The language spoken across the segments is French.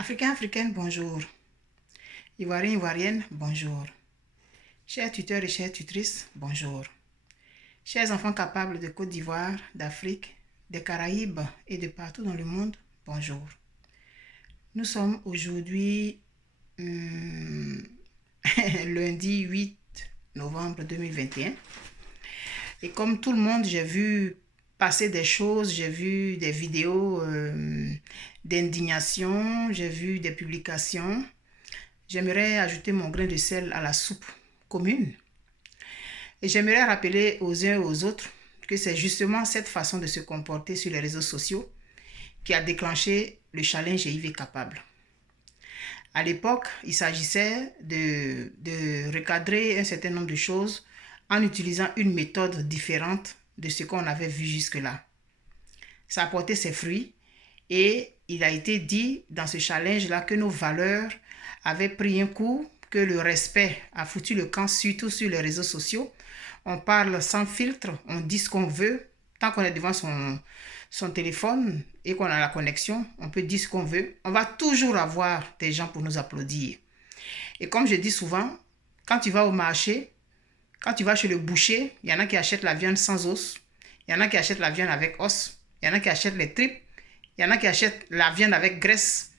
Africains, Africaines, bonjour. Ivoiriens, Ivoiriennes, bonjour. Chers tuteurs et chères tutrices, bonjour. Chers enfants capables de Côte d'Ivoire, d'Afrique, des Caraïbes et de partout dans le monde, bonjour. Nous sommes aujourd'hui lundi 8 novembre 2021. Et comme tout le monde, j'ai vu passer des choses, j'ai vu des vidéos d'indignation, j'ai vu des publications. J'aimerais ajouter mon grain de sel à la soupe commune. Et j'aimerais rappeler aux uns et aux autres que c'est justement cette façon de se comporter sur les réseaux sociaux qui a déclenché le challenge JIV Capable. À l'époque, il s'agissait de recadrer un certain nombre de choses en utilisant une méthode différente de ce qu'on avait vu jusque-là. Ça a porté ses fruits et il a été dit dans ce challenge-là que nos valeurs avaient pris un coup, que le respect a foutu le camp, surtout sur les réseaux sociaux. On parle sans filtre, on dit ce qu'on veut. Tant qu'on est devant son téléphone et qu'on a la connexion, on peut dire ce qu'on veut. On va toujours avoir des gens pour nous applaudir. Et comme je dis souvent, quand tu vas au marché, quand tu vas chez le boucher, il y en a qui achètent la viande sans os, il y en a qui achètent la viande avec os, il y en a qui achètent les tripes, il y en a qui achètent la viande avec graisse.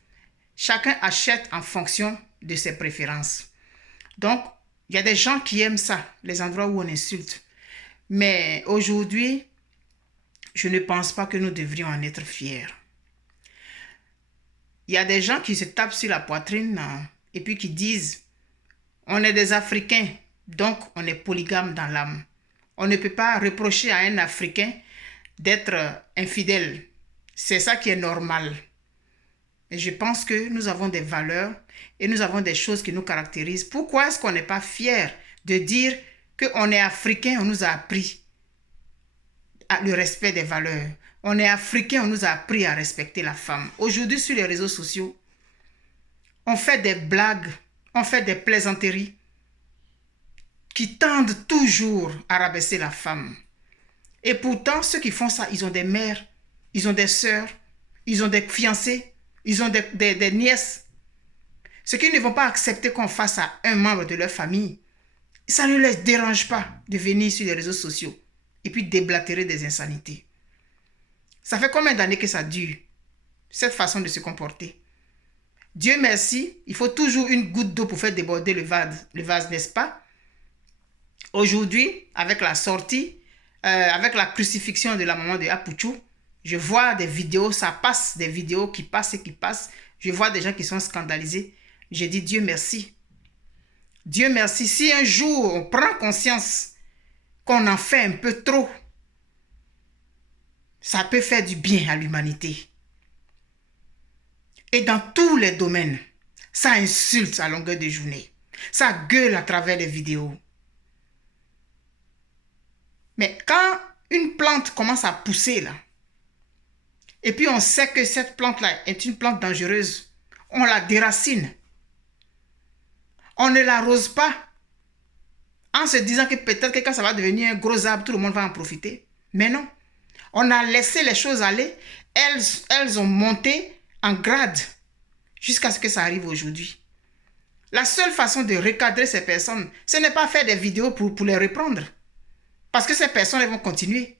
Chacun achète en fonction de ses préférences. Donc, il y a des gens qui aiment ça, les endroits où on insulte. Mais aujourd'hui, je ne pense pas que nous devrions en être fiers. Il y a des gens qui se tapent sur la poitrine et puis qui disent « On est des Africains, donc on est polygame dans l'âme. » On ne peut pas reprocher à un Africain d'être infidèle. C'est ça qui est normal. Et je pense que nous avons des valeurs et nous avons des choses qui nous caractérisent. Pourquoi est-ce qu'on n'est pas fier de dire qu'on est Africain, on nous a appris le respect des valeurs. On est Africain, on nous a appris à respecter la femme. Aujourd'hui, sur les réseaux sociaux, on fait des blagues, on fait des plaisanteries qui tendent toujours à rabaisser la femme. Et pourtant, ceux qui font ça, ils ont des mères, ils ont des sœurs, ils ont des fiancées, ils ont des nièces. Ceux qui ne vont pas accepter qu'on fasse à un membre de leur famille, ça ne les dérange pas de venir sur les réseaux sociaux et puis déblatérer des insanités. Ça fait combien d'années que ça dure, cette façon de se comporter? Dieu merci, il faut toujours une goutte d'eau pour faire déborder le vase, n'est-ce pas? Aujourd'hui, avec la sortie, avec la crucifixion de la maman de Apuchou, je vois des vidéos, ça passe, des vidéos qui passent et qui passent. Je vois des gens qui sont scandalisés. J'ai dit Dieu merci. Dieu merci. Si un jour on prend conscience qu'on en fait un peu trop, ça peut faire du bien à l'humanité. Et dans tous les domaines, ça insulte à longueur de journée. Ça gueule à travers les vidéos. Mais quand une plante commence à pousser là, et puis on sait que cette plante-là est une plante dangereuse, on la déracine. On ne l'arrose pas en se disant que peut-être que quand ça va devenir un gros arbre, tout le monde va en profiter. Mais non. On a laissé les choses aller. Elles ont monté en grade jusqu'à ce que ça arrive aujourd'hui. La seule façon de recadrer ces personnes, ce n'est pas faire des vidéos pour les reprendre. Parce que ces personnes, elles vont continuer.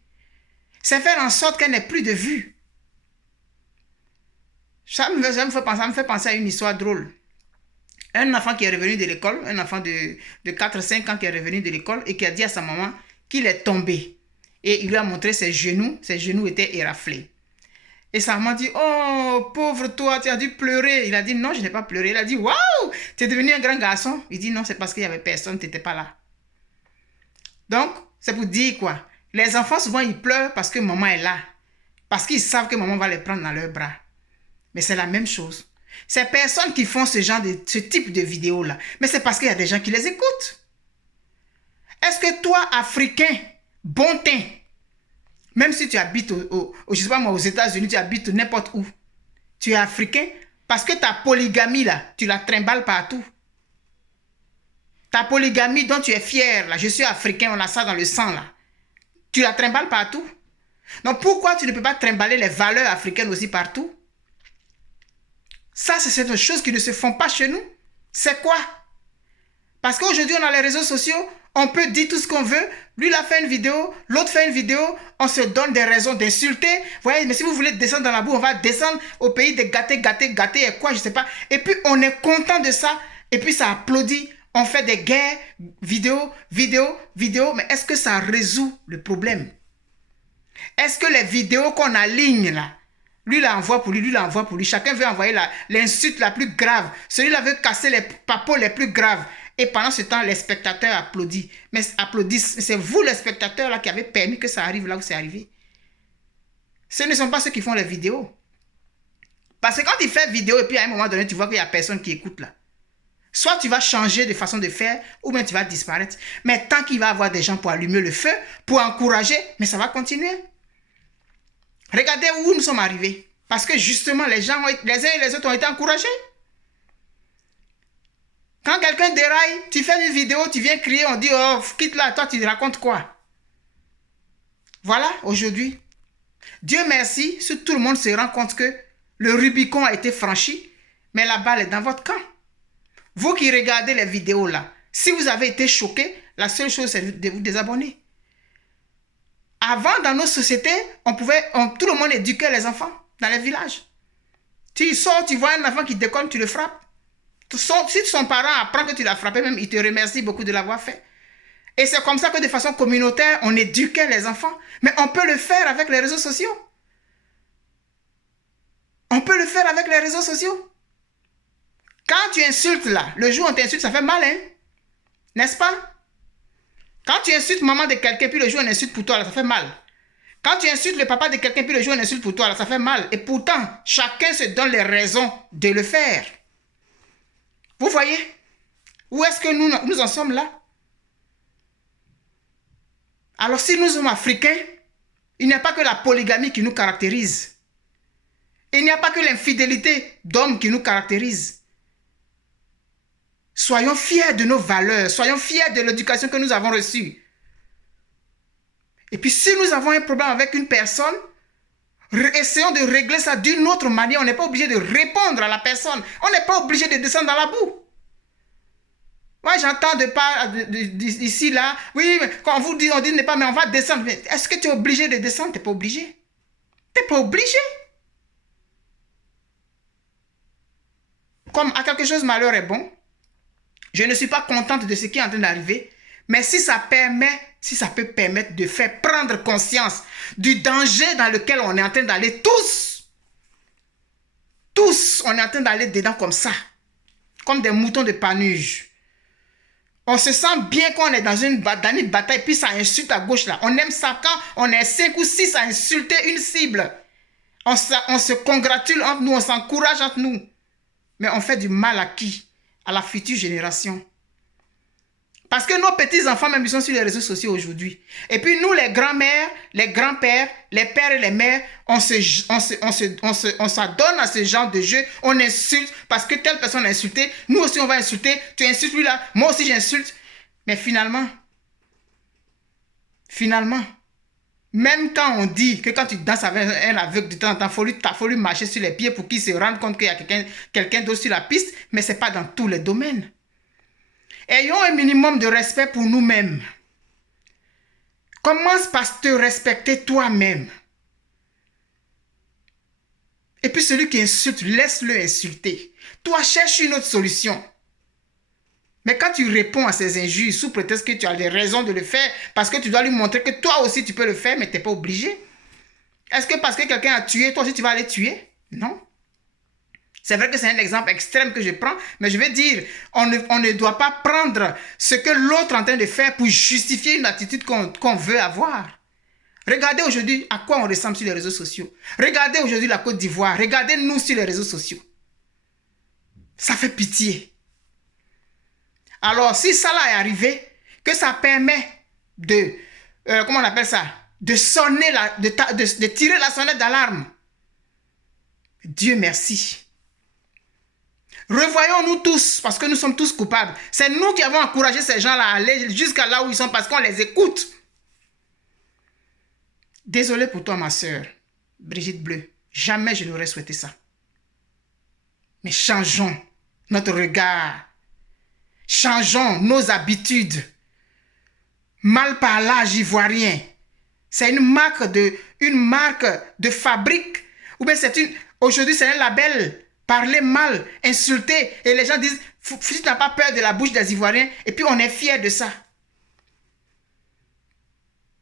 C'est faire en sorte qu'elles n'aient plus de vue. Ça me fait penser à une histoire drôle. Un enfant qui est revenu de l'école, un enfant de 4-5 ans qui est revenu de l'école et qui a dit à sa maman qu'il est tombé. Et il lui a montré ses genoux étaient éraflés. Et sa maman dit, oh, pauvre toi, tu as dû pleurer. Il a dit, non, je n'ai pas pleuré. Il a dit, waouh, tu es devenu un grand garçon. Il dit, non, c'est parce qu'il n'y avait personne, tu n'étais pas là. Donc, c'est pour dire quoi? Les enfants, souvent, ils pleurent parce que maman est là. Parce qu'ils savent que maman va les prendre dans leurs bras. Mais c'est la même chose. Ces personnes qui font ce type de vidéos-là, mais c'est parce qu'il y a des gens qui les écoutent. Est-ce que toi, Africain, bon teint, même si tu habites je sais pas moi, aux États-Unis, tu habites n'importe où, tu es Africain, parce que ta polygamie, là, tu la trimbales partout. Ta polygamie dont tu es fier, là, je suis Africain, on a ça dans le sang, là. Tu la trimbales partout. Donc pourquoi tu ne peux pas trimballer les valeurs africaines aussi partout? Ça, c'est des choses qui ne se font pas chez nous. C'est quoi? Parce qu'aujourd'hui, on a les réseaux sociaux, on peut dire tout ce qu'on veut. Lui, il a fait une vidéo, l'autre fait une vidéo, on se donne des raisons d'insulter. Vous voyez, mais si vous voulez descendre dans la boue, on va descendre au pays de gâter et quoi, je sais pas. Et puis, on est content de ça. Et puis, ça applaudit. On fait des guerres, vidéos. Mais est-ce que ça résout le problème? Est-ce que les vidéos qu'on aligne là, lui l'envoie pour lui, lui l'envoie pour lui. Chacun veut envoyer l'insulte la plus grave. Celui-là veut casser les papos les plus graves. Et pendant ce temps, les spectateurs applaudissent. Mais applaudissent. C'est vous, les spectateurs, là, qui avez permis que ça arrive là où c'est arrivé. Ce ne sont pas ceux qui font les vidéos. Parce que quand tu fais vidéo et puis à un moment donné, tu vois qu'il n'y a personne qui écoute là. Soit tu vas changer de façon de faire, ou bien tu vas disparaître. Mais tant qu'il va y avoir des gens pour allumer le feu, pour encourager, mais ça va continuer. Regardez où nous sommes arrivés. Parce que justement, les gens, les uns et les autres ont été encouragés. Quand quelqu'un déraille, tu fais une vidéo, tu viens crier, on dit, oh, quitte là, toi, tu racontes quoi? Voilà, aujourd'hui. Dieu merci, si tout le monde se rend compte que le Rubicon a été franchi, mais la balle est dans votre camp. Vous qui regardez les vidéos là, si vous avez été choqué, la seule chose, c'est de vous désabonner. Avant, dans nos sociétés, tout le monde éduquait les enfants dans les villages. Tu sors, tu vois un enfant qui déconne, tu le frappes. Si son parent apprend que tu l'as frappé, même il te remercie beaucoup de l'avoir fait. Et c'est comme ça que de façon communautaire, on éduquait les enfants. Mais on peut le faire avec les réseaux sociaux. On peut le faire avec les réseaux sociaux. Quand tu insultes là, le jour où on t'insulte, ça fait mal, hein? N'est-ce pas? Quand tu insultes maman de quelqu'un, puis le jour où on insulte pour toi, là, ça fait mal. Quand tu insultes le papa de quelqu'un, puis le jour où on insulte pour toi, là, ça fait mal. Et pourtant, chacun se donne les raisons de le faire. Vous voyez? Où est-ce que nous en sommes là? Alors si nous sommes africains, il n'y a pas que la polygamie qui nous caractérise. Il n'y a pas que l'infidélité d'hommes qui nous caractérise. Soyons fiers de nos valeurs, soyons fiers de l'éducation que nous avons reçue. Et puis si nous avons un problème avec une personne, essayons de régler ça d'une autre manière. On n'est pas obligé de répondre à la personne. On n'est pas obligé de descendre dans la boue. Moi, j'entends d'ici, là. Oui, mais quand on dit n'est pas, mais on va descendre. Est-ce que tu es obligé de descendre? Tu n'es pas obligé. Tu n'es pas obligé. Comme à quelque chose, malheur est bon. Je ne suis pas contente de ce qui est en train d'arriver. Mais si ça peut permettre de faire prendre conscience du danger dans lequel on est en train d'aller tous, on est en train d'aller dedans comme ça, comme des moutons de Panurge. On se sent bien quand on est dans une bataille, puis ça insulte à gauche là. On aime ça quand on est 5 ou 6 à insulter une cible. On se congratule entre nous, on s'encourage entre nous. Mais on fait du mal à qui? À la future génération. Parce que nos petits-enfants, même, ils sont sur les réseaux sociaux aujourd'hui. Et puis nous, les grands-mères, les grands-pères, les pères et les mères, on s'adonne à ce genre de jeu. On insulte parce que telle personne a insulté. Nous aussi, on va insulter. Tu insultes lui là. Moi aussi, j'insulte. Mais finalement, même quand on dit que quand tu danses avec un aveugle de temps en temps, il faut lui marcher sur les pieds pour qu'il se rende compte qu'il y a quelqu'un d'autre sur la piste. Mais ce n'est pas dans tous les domaines. Ayons un minimum de respect pour nous-mêmes. Commence par te respecter toi-même. Et puis celui qui insulte, laisse-le insulter. Toi, cherche une autre solution. Mais quand tu réponds à ces injures sous prétexte que tu as des raisons de le faire, parce que tu dois lui montrer que toi aussi tu peux le faire, mais tu n'es pas obligé. Est-ce que parce que quelqu'un a tué, toi aussi tu vas aller tuer? Non. C'est vrai que c'est un exemple extrême que je prends, mais je veux dire, on ne doit pas prendre ce que l'autre est en train de faire pour justifier une attitude qu'on veut avoir. Regardez aujourd'hui à quoi on ressemble sur les réseaux sociaux. Regardez aujourd'hui la Côte d'Ivoire. Regardez-nous sur les réseaux sociaux. Ça fait pitié. Alors, si ça là est arrivé, que ça permet de, comment on appelle ça, de sonner, de tirer la sonnette d'alarme. Dieu merci. Revoyons-nous tous, parce que nous sommes tous coupables. C'est nous qui avons encouragé ces gens-là à aller jusqu'à là où ils sont, parce qu'on les écoute. Désolé pour toi, ma soeur, Brigitte Bleu. Jamais je n'aurais souhaité ça. Mais changeons notre regard. Changeons nos habitudes. Mal parlage ivoirien. C'est une marque de fabrique. Ou bien aujourd'hui c'est un label. Parler mal, insulter. Et les gens disent, si tu n'as pas peur de la bouche des Ivoiriens. Et puis on est fiers de ça.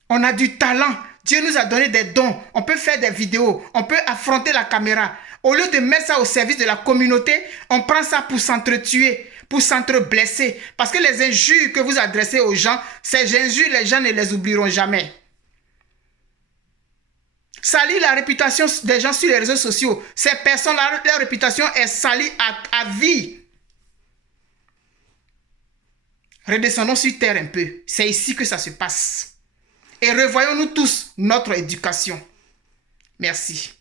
On a du talent. Dieu nous a donné des dons. On peut faire des vidéos. On peut affronter la caméra. Au lieu de mettre ça au service de la communauté, on prend ça pour s'entretuer, pour s'entreblesser. Parce que les injures que vous adressez aux gens, ces injures, les gens ne les oublieront jamais. Salir la réputation des gens sur les réseaux sociaux. Ces personnes-là, leur réputation est salie à vie. Redescendons sur terre un peu. C'est ici que ça se passe. Et revoyons-nous tous notre éducation. Merci.